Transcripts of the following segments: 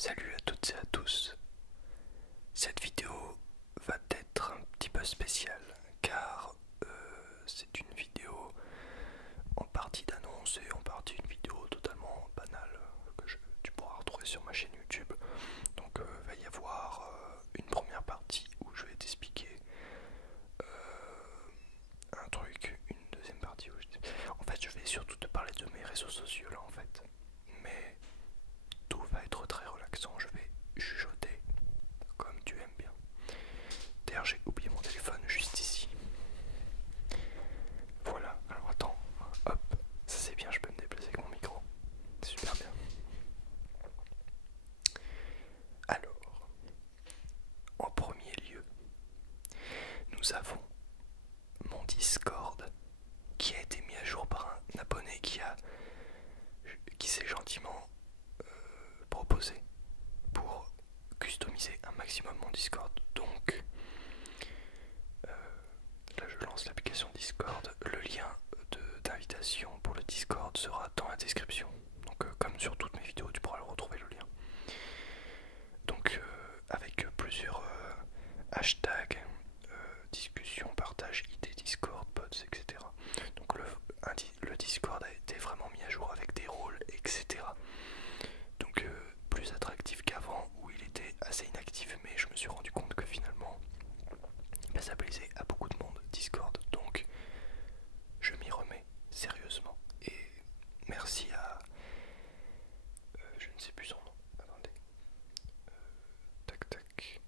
Salut à toutes et à tous. Cette vidéo va être un petit peu spéciale car c'est une vidéo en partie d'annonce et en partie une vidéo totalement banale tu pourras retrouver sur ma chaîne YouTube. Donc il va y avoir une première partie où je vais t'expliquer un truc, une deuxième partie où en fait je vais surtout te parler de mes réseaux sociaux là en fait. Mais tout va être très relaxant, je vais chuchoter comme tu aimes bien. D'ailleurs j'ai oublié mon téléphone juste ici. Voilà, alors attends, hop, ça c'est bien, je peux me déplacer avec mon micro. C'est super bien. Alors, en premier lieu, nous avons mon Discord qui a été mis à jour par un abonné qui s'est gentiment proposé pour customiser un maximum mon Discord. Donc là je lance l'application Discord, le lien d'invitation pour le Discord sera dans la description. Donc comme sur toutes mes vidéos tu pourras le retrouver le lien. Donc avec plusieurs hashtags, discussion, partage, idées, Discord, bots, etc. Donc le Discord a été vraiment mis à jour avec des rôles, etc. Donc plus attractif qu'avant où il était assez inactif, mais je me suis rendu compte que finalement ça plaisait à beaucoup de monde Discord, donc je m'y remets sérieusement et merci à je ne sais plus son nom, attendez, tac tac,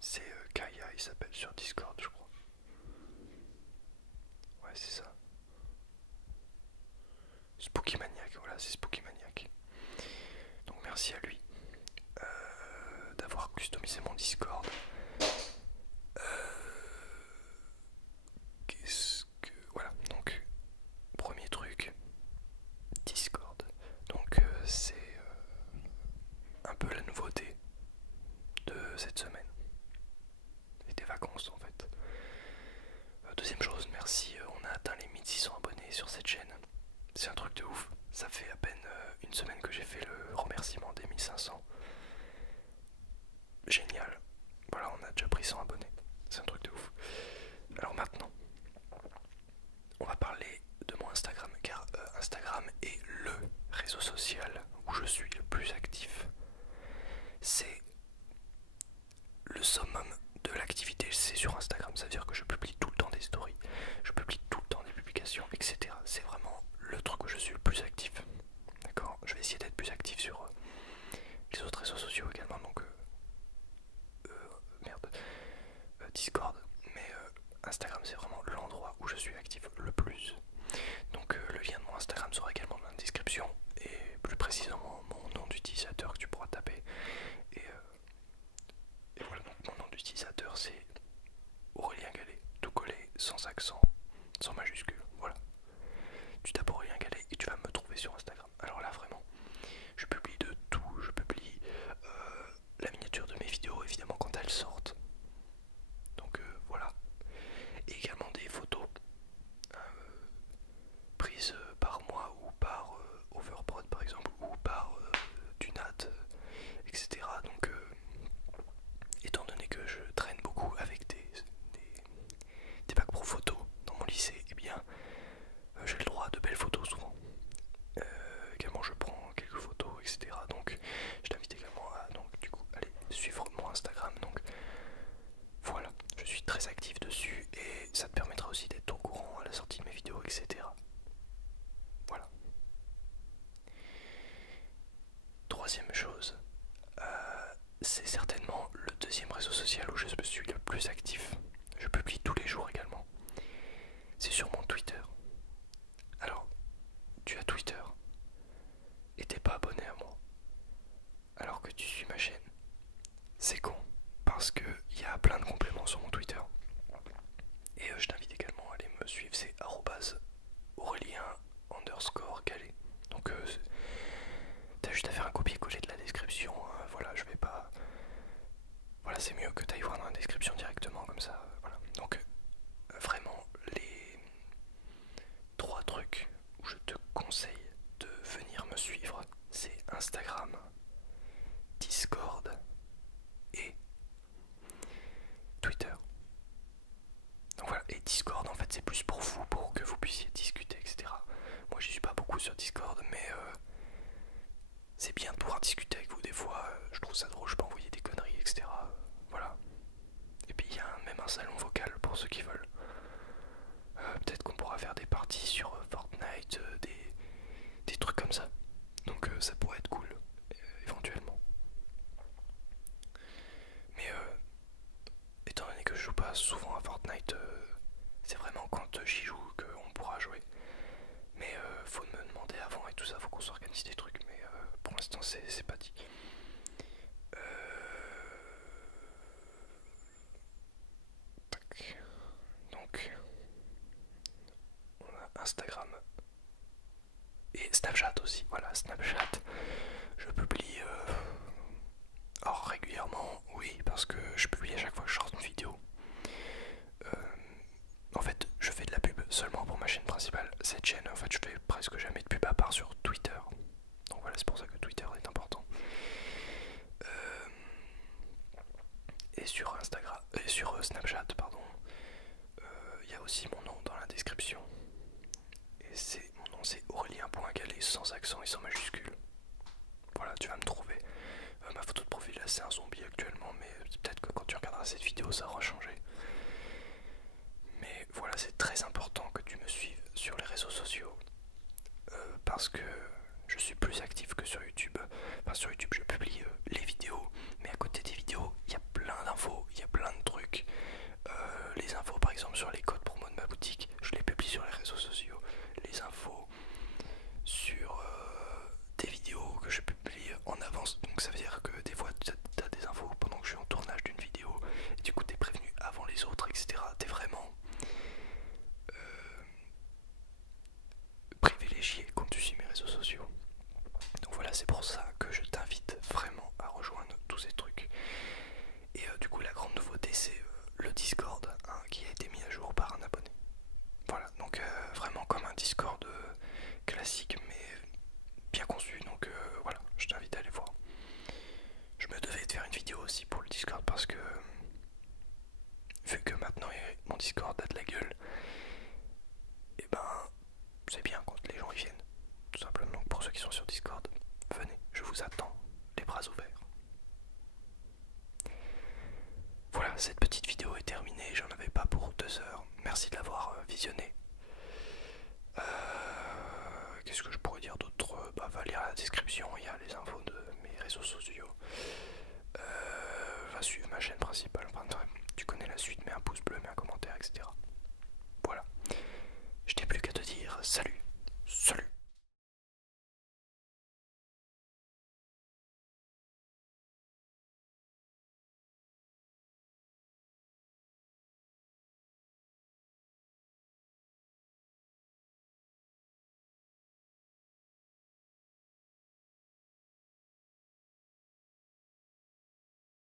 c'est Kaya, il s'appelle sur Discord je crois, ouais c'est ça, Spooky Maniac, voilà c'est Spooky Maniac. Donc merci à lui d'avoir customisé mon Discord. Qu'est-ce que... Voilà, donc premier truc, Discord. Donc c'est un peu la nouveauté de cette semaine. Et des vacances en fait. Deuxième chose, merci, on a atteint les 1600 abonnés sur cette chaîne. C'est un truc de ouf. Ça fait à peine une semaine que j'ai fait le remerciement des 1500. Génial. Voilà, on a déjà pris 100 abonnés. C'est un truc de ouf. Alors maintenant, on va parler de mon Instagram, car Instagram est le réseau social où je suis le plus actif. C'est le summum de l'activité, c'est sur Instagram. Ça veut dire que je publie tout le temps des stories, je publie tout le temps des publications, etc. C'est vraiment le truc où je suis le plus actif. D'accord, je vais essayer d'être plus actif sur les autres réseaux sociaux également, donc merde, Discord, mais Instagram c'est vraiment l'endroit où je suis actif le plus. Donc le lien de mon Instagram sera également dans la description et plus précisément mon nom d'utilisateur que tu pourras taper. Et voilà, donc mon nom d'utilisateur c'est Aurélien Gallet, tout collé, sans accent, sans majuscule, voilà. Tu tapes Aurélien Gallet et tu vas me trouver sur Instagram. Alors là vraiment, je publie de tout, je publie la miniature de mes vidéos évidemment quand elles sortent. Donc voilà. Et également des photos prises par moi ou par Overprod par exemple, ou par Dunat, etc. Donc étant donné que je traîne beaucoup avec des bacs pro photos dans mon lycée, et eh bien j'ai le droit à de belles photos souvent. Également je prends quelques photos, etc. Donc je t'invite également à donc du coup aller suivre mon Instagram. Donc voilà, je suis très actif dessus et ça te permettra aussi d'être au courant à la sortie de mes vidéos, etc. Voilà. Troisième chose, c'est certainement le deuxième réseau social où je me suis le plus actif. Je publie tous les jours également. C'est sur mon Twitter. Alors, tu as Twitter et t'es pas abonné à moi alors que tu suis ma chaîne. C'est con parce que il y a plein de compléments sur mon Twitter. Et je t'invite également à aller me suivre, c'est @Aurélien_Gallet. Donc t'as juste à faire un copier-coller de la description, voilà, je vais pas... Voilà, c'est mieux que t'ailles voir dans la description directement, comme ça, voilà. Donc vraiment, les trois trucs où je te conseille de venir me suivre c'est bien de pouvoir discuter avec vous des fois, je trouve ça drôle, je peux envoyer des conneries, etc. Voilà. Et puis il y a même un salon vocal pour ceux qui veulent. Peut-être qu'on pourra faire des parties sur Fortnite, des trucs comme ça. Donc ça pourrait être cool, éventuellement. Mais étant donné que je joue pas souvent à Fortnite, c'est vraiment quand j'y joue qu'on pourra jouer. Mais faut me demander avant et tout ça, faut qu'on s'organise des trucs. Mais pour l'instant c'est pas dit. Tac. Donc on a Instagram et Snapchat aussi. Voilà, Snapchat. Je publie régulièrement, oui, parce que je publie à chaque fois que je sors une vidéo. En fait, je fais de la pub seulement pour ma chaîne principale. Cette chaîne, en fait, je fais presque jamais de pub à part sur Twitter. Donc voilà, c'est pour ça que Twitter est important. Et sur Instagram, et sur Snapchat, pardon, il y a aussi mon nom dans la description. Et mon nom c'est Aurélien.Gallet sans accent et sans majuscule. Voilà, tu vas me trouver. Ma photo de profil là c'est un zombie actuellement, mais peut-être que quand tu regarderas cette vidéo ça aura changé. Mais voilà, c'est très important que tu me suives sur les réseaux sociaux. Parce que je suis plus actif que sur YouTube. Enfin, sur YouTube je publie les vidéos, mais à côté des vidéos il y a plein d'infos, il y a plein de trucs. Les infos par exemple sur les codes promo de ma boutique, je les publie sur les réseaux sociaux. Les infos sur des vidéos que je publie en avance, donc ça veut dire que des fois tu as des infos pendant que je suis en tournage d'une vidéo et du coup t'es prévenu avant les autres, etc. T'es vraiment privilégié quand tu suis mes réseaux sociaux. Donc voilà, c'est pour ça que je t'invite vraiment à rejoindre tous ces trucs. Et du coup la grande nouveauté c'est le Discord, hein, qui a été mis à jour par un abonné. Voilà, donc vraiment comme un Discord classique mais bien conçu, donc voilà, je t'invite à aller voir. Je me devais de faire une vidéo aussi pour le Discord parce que vu que maintenant mon Discord a de la gueule, et ben c'est bien quand les gens y viennent, tout simplement. Donc pour ceux qui sont sur Discord, venez, je vous attends, les bras ouverts. Voilà, cette petite vidéo est terminée, j'en avais pas pour 2 heures, merci de l'avoir visionné. Qu'est-ce que je pourrais dire d'autre? Bah va lire la description, il y a les infos de mes réseaux sociaux. Va suivre ma chaîne principale, enfin tu connais la suite, mets un pouce bleu, mets un commentaire, etc. Voilà, je n'ai plus qu'à te dire salut.